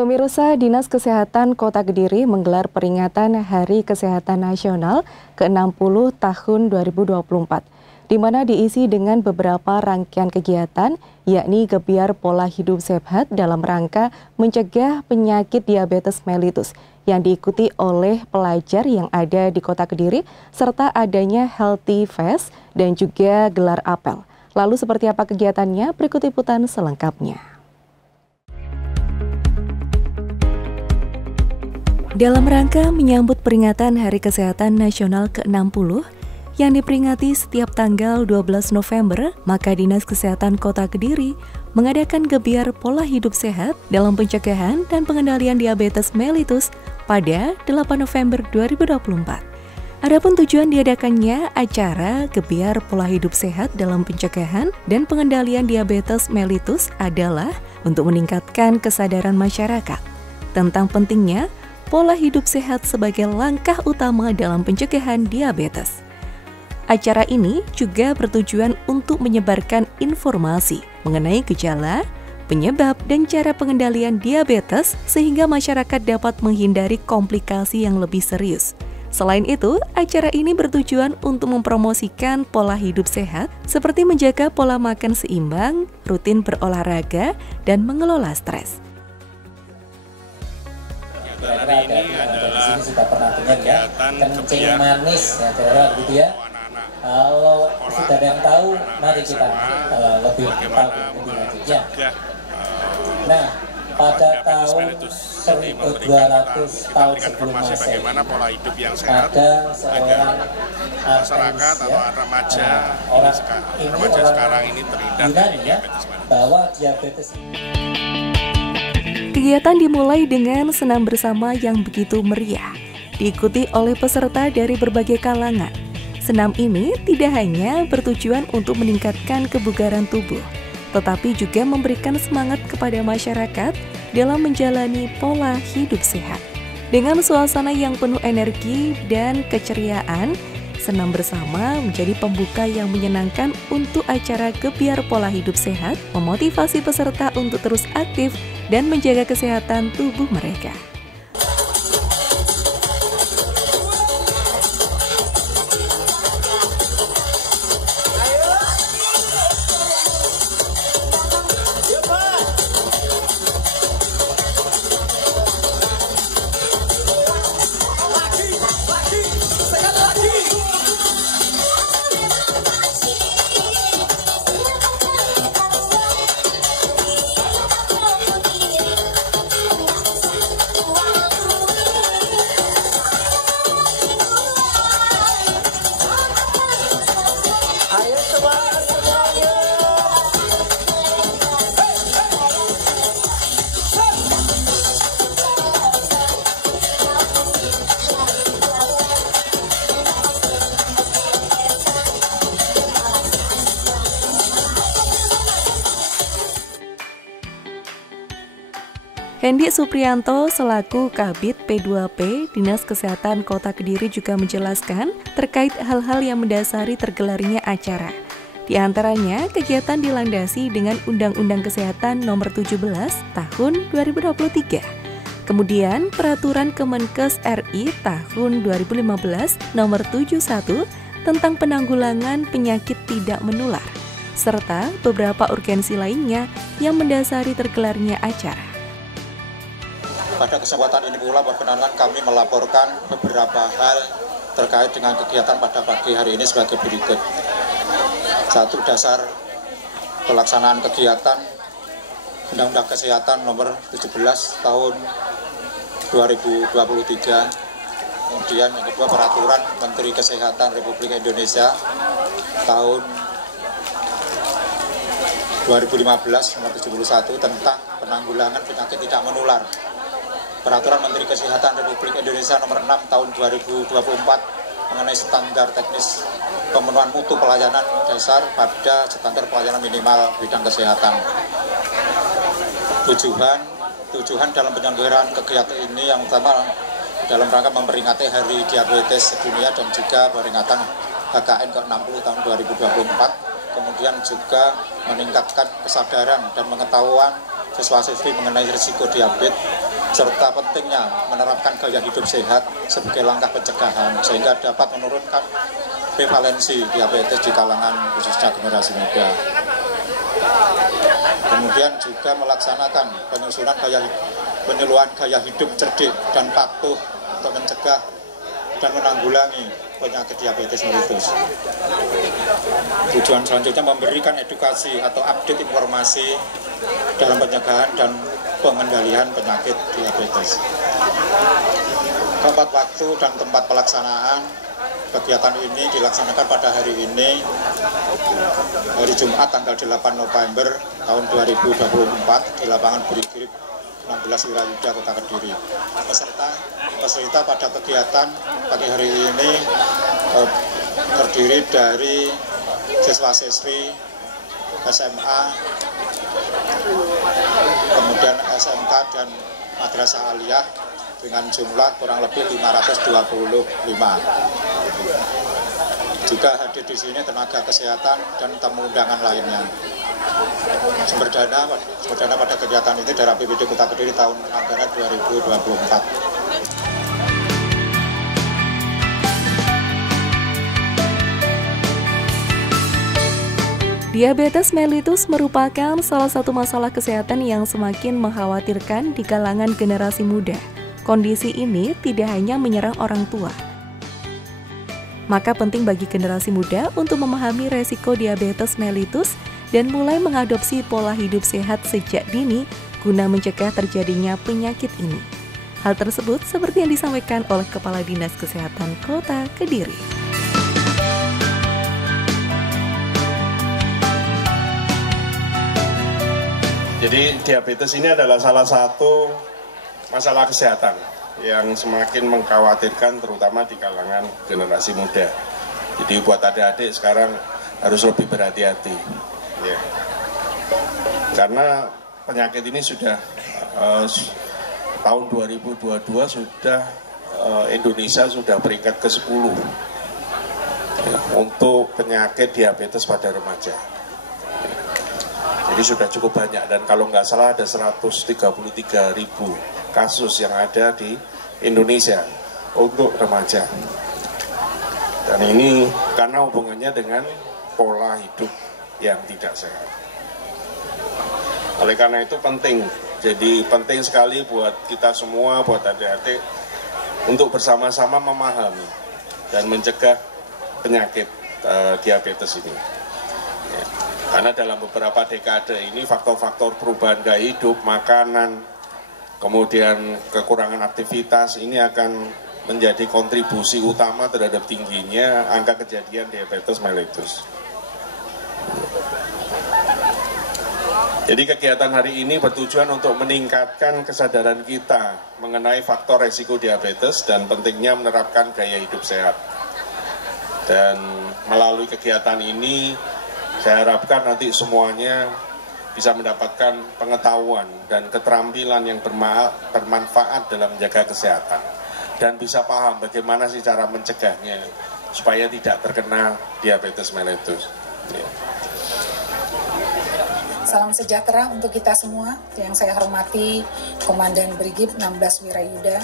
Pemirsa, Dinas Kesehatan Kota Kediri menggelar peringatan Hari Kesehatan Nasional ke-60 tahun 2024, di mana diisi dengan beberapa rangkaian kegiatan, yakni gebiar pola hidup sehat dalam rangka mencegah penyakit diabetes mellitus, yang diikuti oleh pelajar yang ada di Kota Kediri, serta adanya Healthy Fest dan juga gelar apel. Lalu seperti apa kegiatannya? Berikut liputan selengkapnya. Dalam rangka menyambut peringatan Hari Kesehatan Nasional ke-60 yang diperingati setiap tanggal 12 November, maka Dinas Kesehatan Kota Kediri mengadakan gebiar pola hidup sehat dalam pencegahan dan pengendalian diabetes mellitus pada 8 November 2024. Adapun tujuan diadakannya acara gebiar pola hidup sehat dalam pencegahan dan pengendalian diabetes mellitus adalah untuk meningkatkan kesadaran masyarakat tentang pentingnya pola hidup sehat sebagai langkah utama dalam pencegahan diabetes. Acara ini juga bertujuan untuk menyebarkan informasi mengenai gejala, penyebab, dan cara pengendalian diabetes sehingga masyarakat dapat menghindari komplikasi yang lebih serius. Selain itu, acara ini bertujuan untuk mempromosikan pola hidup sehat seperti menjaga pola makan seimbang, rutin berolahraga, dan mengelola stres. Hari ini adalah kegiatan kencing manis, ya gitu ya. Kalau sudah ada yang tahu, mari kita lebih tahu lebih lanjut ya. Nah, pada tahun 1200 tahun sebelum Masehi, pola hidup yang sehat ada seorang masyarakat atau remaja sekarang ini terhindar dari diabetes bahwa diabetes. Kegiatan dimulai dengan senam bersama yang begitu meriah, diikuti oleh peserta dari berbagai kalangan. Senam ini tidak hanya bertujuan untuk meningkatkan kebugaran tubuh, tetapi juga memberikan semangat kepada masyarakat dalam menjalani pola hidup sehat. Dengan suasana yang penuh energi dan keceriaan, senam bersama menjadi pembuka yang menyenangkan untuk acara gebiar pola hidup sehat, memotivasi peserta untuk terus aktif dan menjaga kesehatan tubuh mereka. Hendi Supriyanto selaku Kabid P2P Dinas Kesehatan Kota Kediri juga menjelaskan terkait hal-hal yang mendasari tergelarnya acara. Di antaranya, kegiatan dilandasi dengan Undang-Undang Kesehatan Nomor 17 Tahun 2023. Kemudian, Peraturan Kemenkes RI Tahun 2015 Nomor 71 tentang penanggulangan penyakit tidak menular, serta beberapa urgensi lainnya yang mendasari tergelarnya acara. Pada kesempatan ini pula perkenalan kami melaporkan beberapa hal terkait dengan kegiatan pada pagi hari ini sebagai berikut. 1. Dasar pelaksanaan kegiatan Undang-Undang Kesehatan Nomor 17 Tahun 2023. Kemudian yang kedua, Peraturan Menteri Kesehatan Republik Indonesia Tahun 2015 Nomor 71 tentang penanggulangan penyakit tidak menular. Peraturan Menteri Kesehatan Republik Indonesia Nomor 6 Tahun 2024 mengenai standar teknis pemenuhan mutu pelayanan dasar pada standar pelayanan minimal bidang kesehatan. Tujuan dalam penyelenggaraan kegiatan ini yang utama dalam rangka memperingati Hari Diabetes Sedunia dan juga peringatan HKN ke-60 tahun 2024. Kemudian juga meningkatkan kesadaran dan pengetahuan siswa-siswi mengenai risiko diabetes, serta pentingnya menerapkan gaya hidup sehat sebagai langkah pencegahan sehingga dapat menurunkan prevalensi diabetes di kalangan khususnya generasi muda. Kemudian juga melaksanakan penyuluhan gaya hidup cerdik dan patuh untuk mencegah dan menanggulangi penyakit diabetes mellitus. Tujuan selanjutnya memberikan edukasi atau update informasi dalam pencegahan dan pengendalian penyakit diabetes. Tempat waktu dan tempat pelaksanaan kegiatan ini dilaksanakan pada hari ini, hari Jumat tanggal 8 November tahun 2024 di lapangan Brigif 16 Wirayuda Kota Kediri. Peserta pada kegiatan pagi hari ini terdiri dari siswa-siswi SMA, kemudian SMK dan Madrasah Aliyah dengan jumlah kurang lebih 525. Juga hadir di sini tenaga kesehatan dan tamu undangan lainnya. Sumber dana pada kegiatan ini dari APBD Kota Kediri tahun anggaran 2024. Diabetes mellitus merupakan salah satu masalah kesehatan yang semakin mengkhawatirkan di kalangan generasi muda. Kondisi ini tidak hanya menyerang orang tua. Maka penting bagi generasi muda untuk memahami resiko diabetes mellitus dan mulai mengadopsi pola hidup sehat sejak dini guna mencegah terjadinya penyakit ini. Hal tersebut seperti yang disampaikan oleh Kepala Dinas Kesehatan Kota Kediri. Jadi diabetes ini adalah salah satu masalah kesehatan yang semakin mengkhawatirkan terutama di kalangan generasi muda. Jadi buat adik-adik sekarang harus lebih berhati-hati. Ya. Karena penyakit ini sudah tahun 2022 sudah Indonesia sudah peringkat ke-10 ya, untuk penyakit diabetes pada remaja. Jadi sudah cukup banyak dan kalau nggak salah ada 133.000 kasus yang ada di Indonesia untuk remaja. Dan ini karena hubungannya dengan pola hidup yang tidak sehat. Oleh karena itu penting, jadi penting sekali buat kita semua, buat adik-adik untuk bersama-sama memahami dan mencegah penyakit diabetes ini. Ya. Karena dalam beberapa dekade ini faktor-faktor perubahan gaya hidup, makanan, kemudian kekurangan aktivitas ini akan menjadi kontribusi utama terhadap tingginya angka kejadian diabetes mellitus. Jadi kegiatan hari ini bertujuan untuk meningkatkan kesadaran kita mengenai faktor resiko diabetes dan pentingnya menerapkan gaya hidup sehat. Dan melalui kegiatan ini saya harapkan nanti semuanya bisa mendapatkan pengetahuan dan keterampilan yang bermanfaat dalam menjaga kesehatan. Dan bisa paham bagaimana sih cara mencegahnya supaya tidak terkena diabetes mellitus. Ya. Salam sejahtera untuk kita semua. Yang saya hormati Komandan Brigif 16 Wirayuda,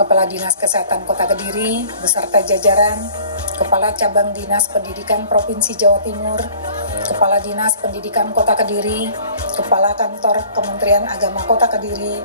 Kepala Dinas Kesehatan Kota Kediri, beserta jajaran, Kepala Cabang Dinas Pendidikan Provinsi Jawa Timur, Kepala Dinas Pendidikan Kota Kediri, Kepala Kantor Kementerian Agama Kota Kediri,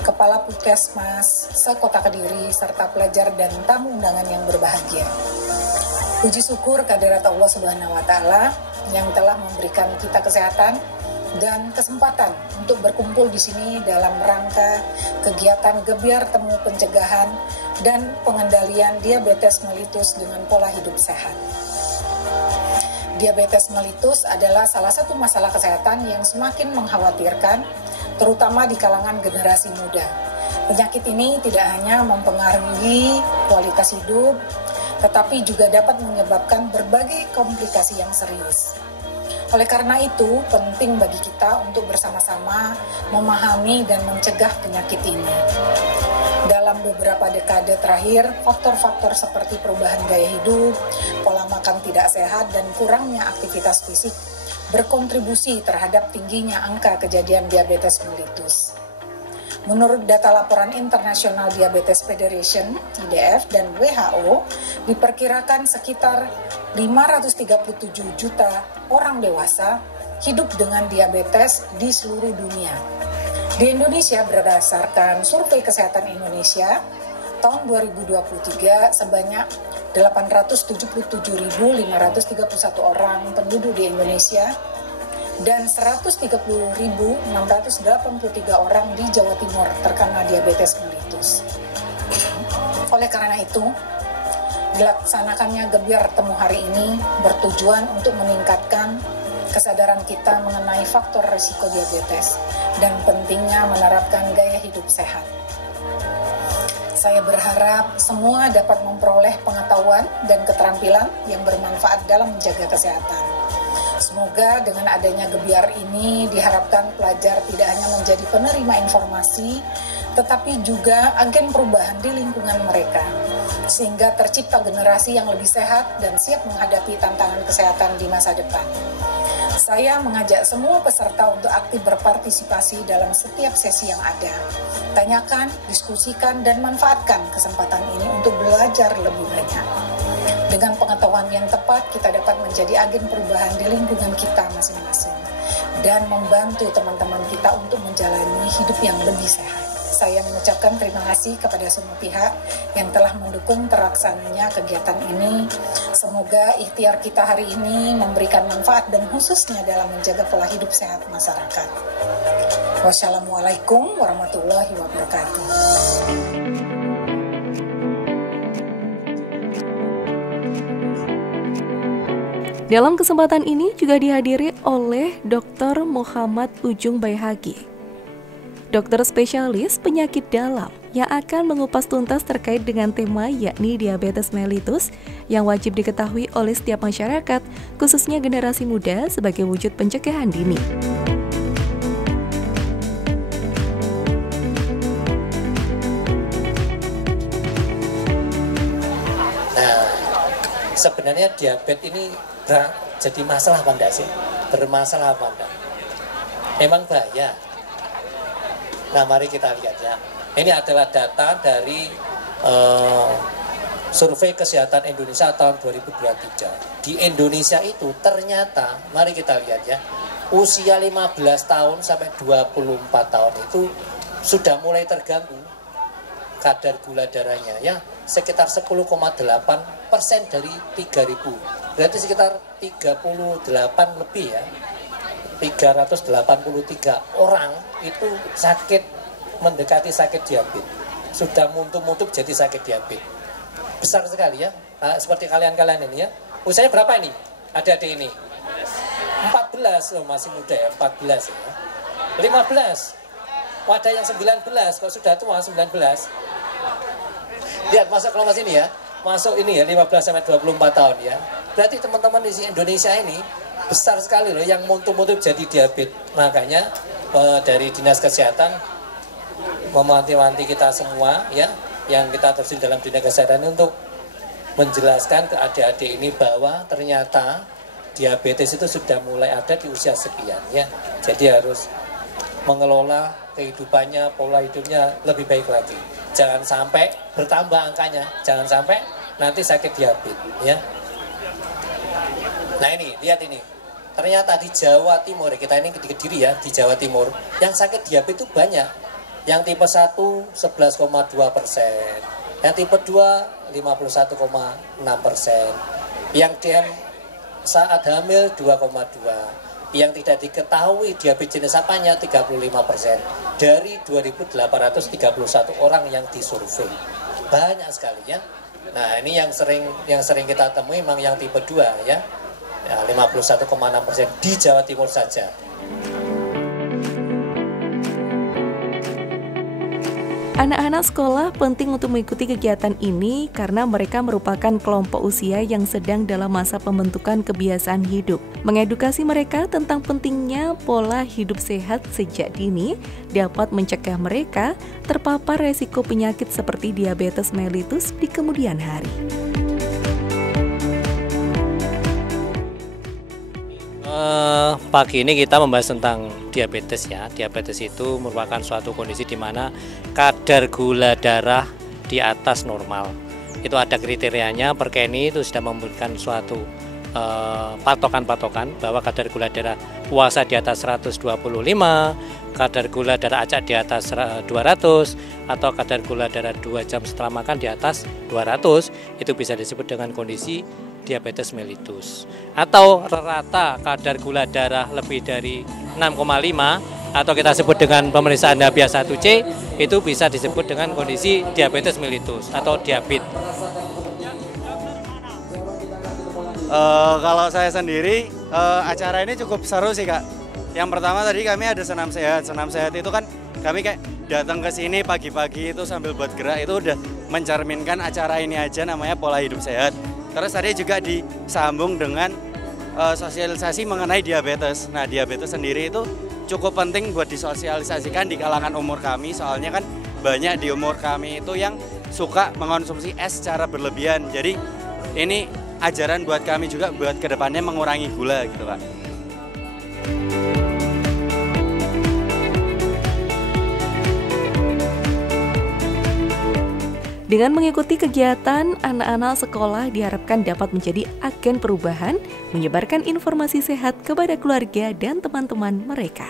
Kepala Puskesmas se-Kota Kediri, serta pelajar dan tamu undangan yang berbahagia. Puji syukur kehadirat Allah Subhanahu wa Ta'ala yang telah memberikan kita kesehatan dan kesempatan untuk berkumpul di sini dalam rangka kegiatan gebiar temu pencegahan dan pengendalian diabetes mellitus dengan pola hidup sehat. Diabetes mellitus adalah salah satu masalah kesehatan yang semakin mengkhawatirkan, terutama di kalangan generasi muda. Penyakit ini tidak hanya mempengaruhi kualitas hidup, tetapi juga dapat menyebabkan berbagai komplikasi yang serius. Oleh karena itu, penting bagi kita untuk bersama-sama memahami dan mencegah penyakit ini. Dalam beberapa dekade terakhir, faktor-faktor seperti perubahan gaya hidup, pola makan tidak sehat, dan kurangnya aktivitas fisik berkontribusi terhadap tingginya angka kejadian diabetes mellitus. Menurut data laporan International Diabetes Federation (IDF) dan WHO, diperkirakan sekitar 537 juta orang dewasa hidup dengan diabetes di seluruh dunia. Di Indonesia, berdasarkan Survei Kesehatan Indonesia tahun 2023, sebanyak 877.531 orang penduduk di Indonesia dan 130.683 orang di Jawa Timur terkena diabetes mellitus. Oleh karena itu, dilaksanakannya Gebiar Temu hari ini bertujuan untuk meningkatkan kesadaran kita mengenai faktor risiko diabetes dan pentingnya menerapkan gaya hidup sehat. Saya berharap semua dapat memperoleh pengetahuan dan keterampilan yang bermanfaat dalam menjaga kesehatan. Semoga dengan adanya Gebiar ini diharapkan pelajar tidak hanya menjadi penerima informasi, tetapi juga agen perubahan di lingkungan mereka, sehingga tercipta generasi yang lebih sehat dan siap menghadapi tantangan kesehatan di masa depan. Saya mengajak semua peserta untuk aktif berpartisipasi dalam setiap sesi yang ada. Tanyakan, diskusikan, dan manfaatkan kesempatan ini untuk belajar lebih banyak. Dengan pengetahuan yang tepat, kita dapat menjadi agen perubahan di lingkungan kita masing-masing dan membantu teman-teman kita untuk menjalani hidup yang lebih sehat. Saya mengucapkan terima kasih kepada semua pihak yang telah mendukung terlaksananya kegiatan ini. Semoga ikhtiar kita hari ini memberikan manfaat dan khususnya dalam menjaga pola hidup sehat masyarakat. Wassalamualaikum warahmatullahi wabarakatuh. Dalam kesempatan ini juga dihadiri oleh Dr. Muhammad Ujung Baihaqi, dokter spesialis penyakit dalam yang akan mengupas tuntas terkait dengan tema yakni diabetes mellitus yang wajib diketahui oleh setiap masyarakat, khususnya generasi muda sebagai wujud pencegahan dini. Nah, sebenarnya diabetes ini jadi masalah apa enggak sih? Bermasalah apa enggak? Memang bahaya. Nah, mari kita lihat ya. Ini adalah data dari Survei Kesehatan Indonesia tahun 2023. Di Indonesia itu ternyata, mari kita lihat ya, usia 15 tahun sampai 24 tahun itu sudah mulai terganggu kadar gula darahnya ya, sekitar 10,8% dari 3.000. Berarti sekitar 38 lebih ya. 383 orang itu sakit, mendekati sakit diabetes, sudah muntuk-muntuk jadi sakit diabetes. Besar sekali ya, seperti kalian-kalian ini ya. Usianya berapa ini? Adik-adik ini 14, loh, masih muda ya, 14 ya. 15, wadah yang 19, kalau sudah tua 19. Lihat masuk kelompok sini ya, masuk ini ya 15 sampai 24 tahun ya. Berarti teman-teman di Indonesia ini besar sekali loh yang muntuk-muntuk jadi diabetes. Makanya dari Dinas Kesehatan memanti-manti kita semua ya, yang kita terjun dalam dunia kesehatan untuk menjelaskan ke adik-adik ini bahwa ternyata diabetes itu sudah mulai ada di usia sekian ya. Jadi harus mengelola kehidupannya, pola hidupnya lebih baik lagi. Jangan sampai bertambah angkanya, jangan sampai nanti sakit diabetes ya. Nah ini, lihat ini. Ternyata di Jawa Timur, kita ini di Kediri ya, di Jawa Timur, yang sakit diabetes itu banyak. Yang tipe 1, 11,2%. Yang tipe 2, 51,6%. Yang DM saat hamil, 2,2%. Yang tidak diketahui diabetes jenis apanya, 35%. Dari 2.831 orang yang disurvei. Banyak sekali ya. Nah ini yang sering kita temui memang yang tipe 2 ya. 51,6% di Jawa Timur saja. Anak-anak sekolah penting untuk mengikuti kegiatan ini karena mereka merupakan kelompok usia yang sedang dalam masa pembentukan kebiasaan hidup. Mengedukasi mereka tentang pentingnya pola hidup sehat sejak dini dapat mencegah mereka terpapar resiko penyakit seperti diabetes mellitus di kemudian hari. Pagi ini kita membahas tentang diabetes ya. Diabetes itu merupakan suatu kondisi di mana kadar gula darah di atas normal. Itu ada kriterianya, Perkeni itu sudah memberikan suatu patokan-patokan bahwa kadar gula darah puasa di atas 125, kadar gula darah acak di atas 200, atau kadar gula darah 2 jam setelah makan di atas 200, itu bisa disebut dengan kondisi diabetes mellitus. Atau rata kadar gula darah lebih dari 6,5 atau kita sebut dengan pemeriksaan HbA1c, itu bisa disebut dengan kondisi diabetes mellitus atau diabetes. Kalau saya sendiri, acara ini cukup seru sih Kak. Yang pertama tadi kami ada senam sehat. Senam sehat itu kan kami kayak datang ke sini pagi-pagi itu sambil buat gerak, itu udah mencerminkan acara ini aja namanya pola hidup sehat. Terus tadi juga disambung dengan sosialisasi mengenai diabetes. Nah, diabetes sendiri itu cukup penting buat disosialisasikan di kalangan umur kami, soalnya kan banyak di umur kami itu yang suka mengonsumsi es secara berlebihan. Jadi ini ajaran buat kami juga buat kedepannya mengurangi gula gitu Pak. Dengan mengikuti kegiatan, anak-anak sekolah diharapkan dapat menjadi agen perubahan, menyebarkan informasi sehat kepada keluarga dan teman-teman mereka.